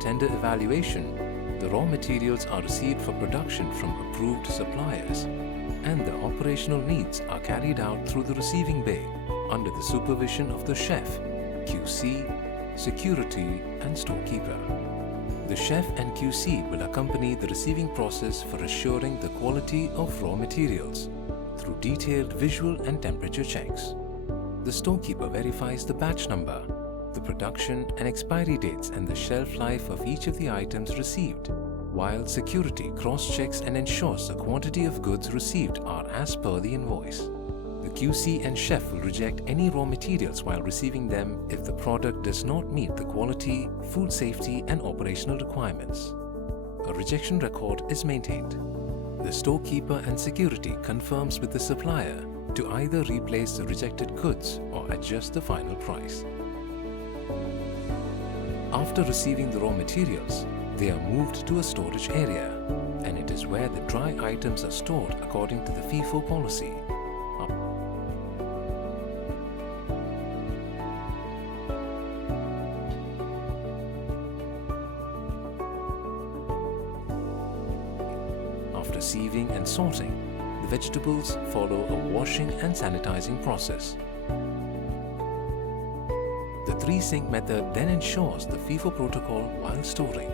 tender evaluation, the raw materials are received for production from approved suppliers, and the operational needs are carried out through the receiving bay under the supervision of the chef, QC, security, and storekeeper. The chef and QC will accompany the receiving process for assuring the quality of raw materials through detailed visual and temperature checks. The storekeeper verifies the batch number, the production and expiry dates, and the shelf life of each of the items received, while security cross-checks and ensures the quantity of goods received are as per the invoice. The QC and chef will reject any raw materials while receiving them if the product does not meet the quality, food safety, and operational requirements. A rejection record is maintained. The storekeeper and security confirms with the supplier to either replace the rejected goods or adjust the final price. After receiving the raw materials, they are moved to a storage area, and it is where the dry items are stored according to the FIFO policy. After sieving and sorting, the vegetables follow a washing and sanitizing process. The 3-sink method then ensures the FIFO protocol while storing.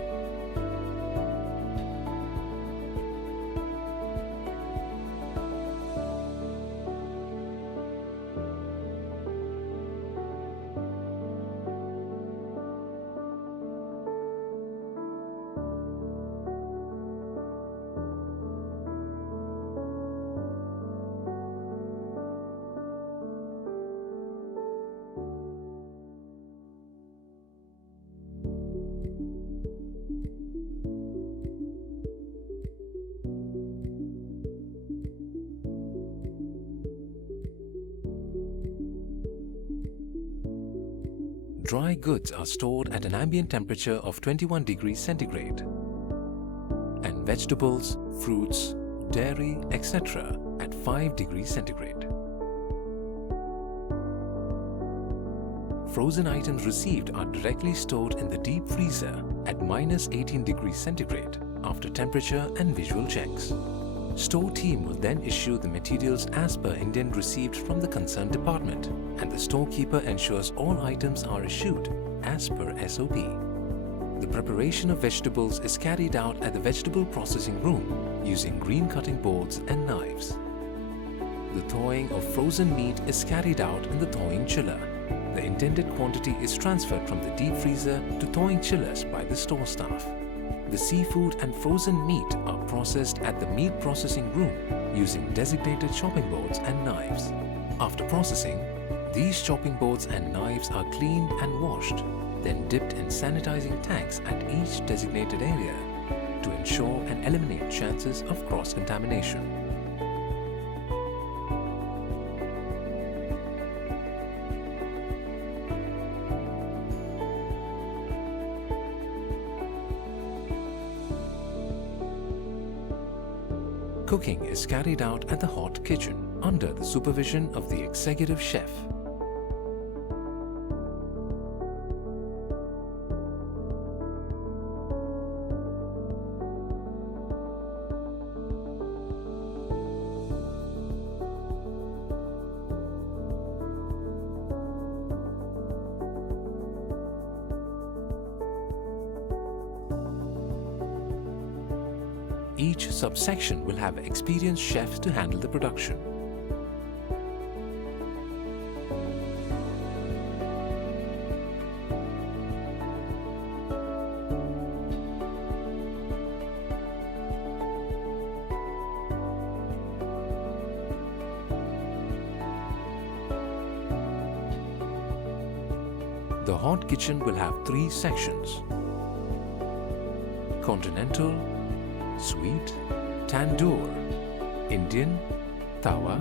Dry goods are stored at an ambient temperature of 21 degrees centigrade, and vegetables, fruits, dairy, etc. at 5 degrees centigrade. Frozen items received are directly stored in the deep freezer at -18 degrees centigrade after temperature and visual checks. Store team will then issue the materials as per indent received from the concerned department, and the storekeeper ensures all items are issued as per SOP. The preparation of vegetables is carried out at the vegetable processing room using green cutting boards and knives. The thawing of frozen meat is carried out in the thawing chiller. The intended quantity is transferred from the deep freezer to thawing chillers by the store staff. The seafood and frozen meat are processed at the meat processing room using designated chopping boards and knives. After processing, these chopping boards and knives are cleaned and washed, then dipped in sanitizing tanks at each designated area to ensure and eliminate chances of cross-contamination. Cooking is carried out at the hot kitchen under the supervision of the executive chef. Each subsection will have experienced chefs to handle the production. The hot kitchen will have 3 sections: continental, sweet, tandoor, Indian, tawa.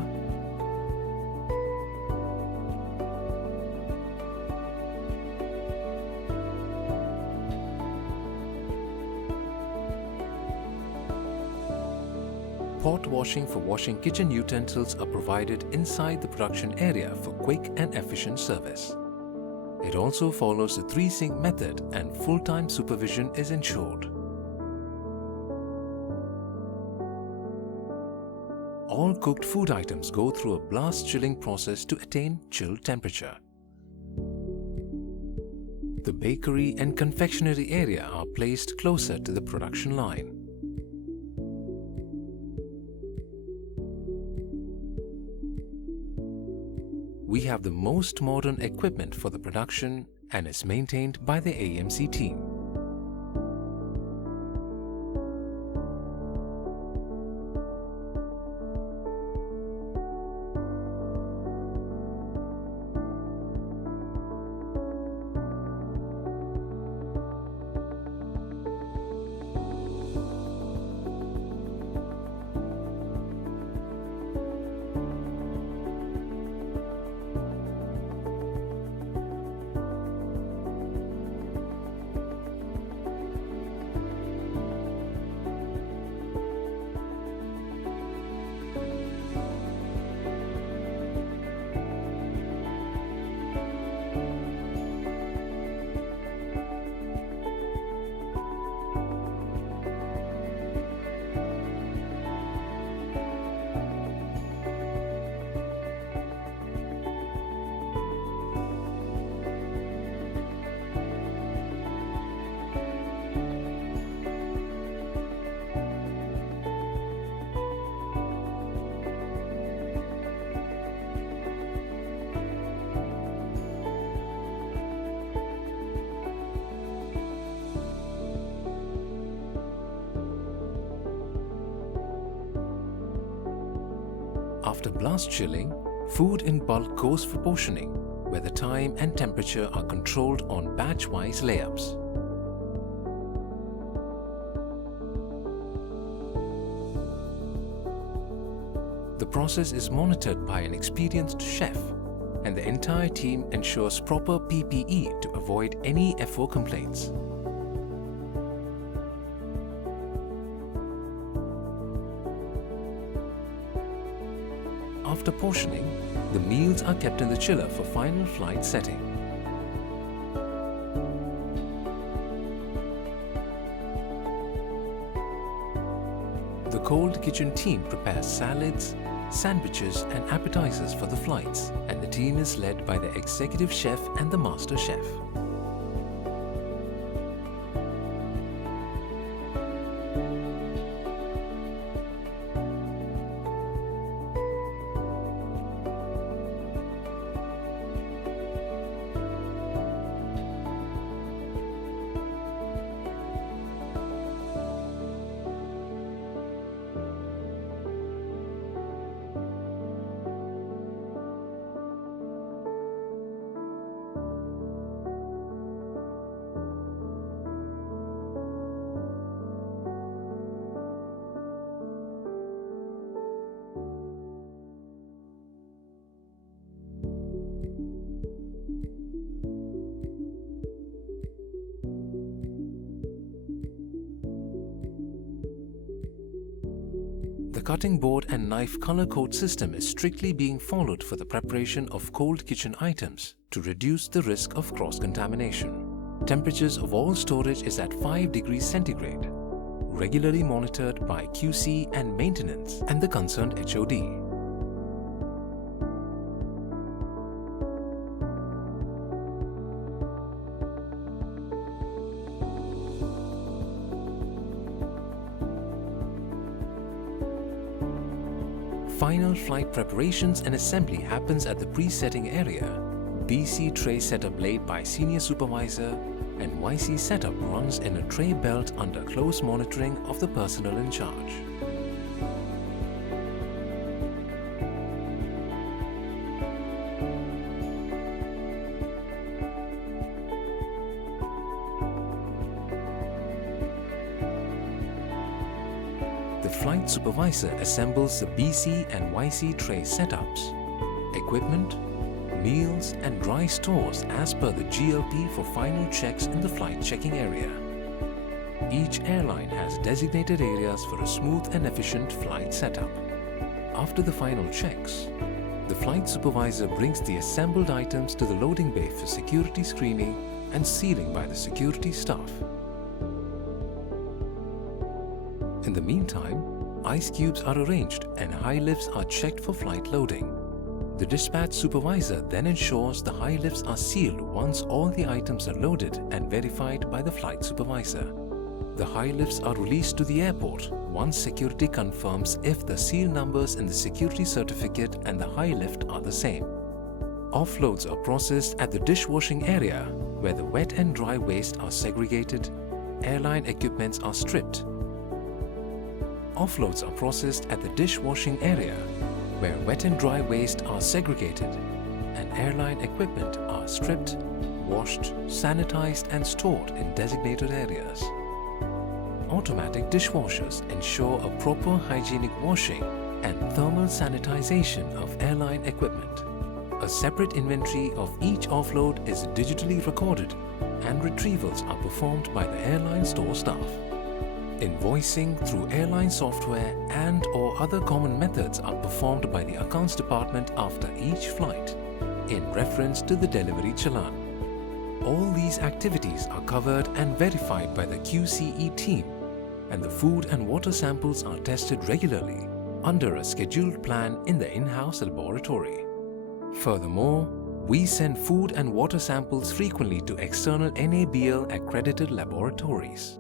Pot washing for washing kitchen utensils are provided inside the production area for quick and efficient service. It also follows the 3-sync method and full-time supervision is ensured. All cooked food items go through a blast chilling process to attain chilled temperature. The bakery and confectionery area are placed closer to the production line. We have the most modern equipment for the production and is maintained by the AMC team. After blast chilling, food in bulk goes for portioning, where the time and temperature are controlled on batch-wise layups. The process is monitored by an experienced chef, and the entire team ensures proper PPE to avoid any FO complaints. After portioning, the meals are kept in the chiller for final flight setting. The cold kitchen team prepares salads, sandwiches and appetizers for the flights, and the team is led by the executive chef and the master chef. The cutting board and knife color code system is strictly being followed for the preparation of cold kitchen items to reduce the risk of cross-contamination. Temperatures of all storage is at 5 degrees centigrade, regularly monitored by QC and maintenance and the concerned HOD. Final flight preparations and assembly happens at the pre-setting area. BC tray setup laid by senior supervisor and YC setup runs in a tray belt under close monitoring of the personnel in charge. The flight supervisor assembles the BC and YC tray setups, equipment, meals and dry stores as per the GLP for final checks in the flight checking area. Each airline has designated areas for a smooth and efficient flight setup. After the final checks, The flight supervisor brings the assembled items to the loading bay for security screening and sealing by the security staff. In the meantime, ice cubes are arranged and high lifts are checked for flight loading. The dispatch supervisor then ensures the high lifts are sealed once all the items are loaded and verified by the flight supervisor. The high lifts are released to the airport once security confirms if the seal numbers in the security certificate and the high lift are the same. Offloads are processed at the dishwashing area where the wet and dry waste are segregated, airline equipments are stripped. Offloads are processed at the dishwashing area where wet and dry waste are segregated and airline equipment are stripped, washed, sanitized and stored in designated areas. Automatic dishwashers ensure a proper hygienic washing and thermal sanitization of airline equipment. A separate inventory of each offload is digitally recorded and retrievals are performed by the airline store staff. Invoicing through airline software and/or other common methods are performed by the accounts department after each flight, in reference to the delivery challan. All these activities are covered and verified by the QCE team, and the food and water samples are tested regularly under a scheduled plan in the in-house laboratory. Furthermore, we send food and water samples frequently to external NABL accredited laboratories.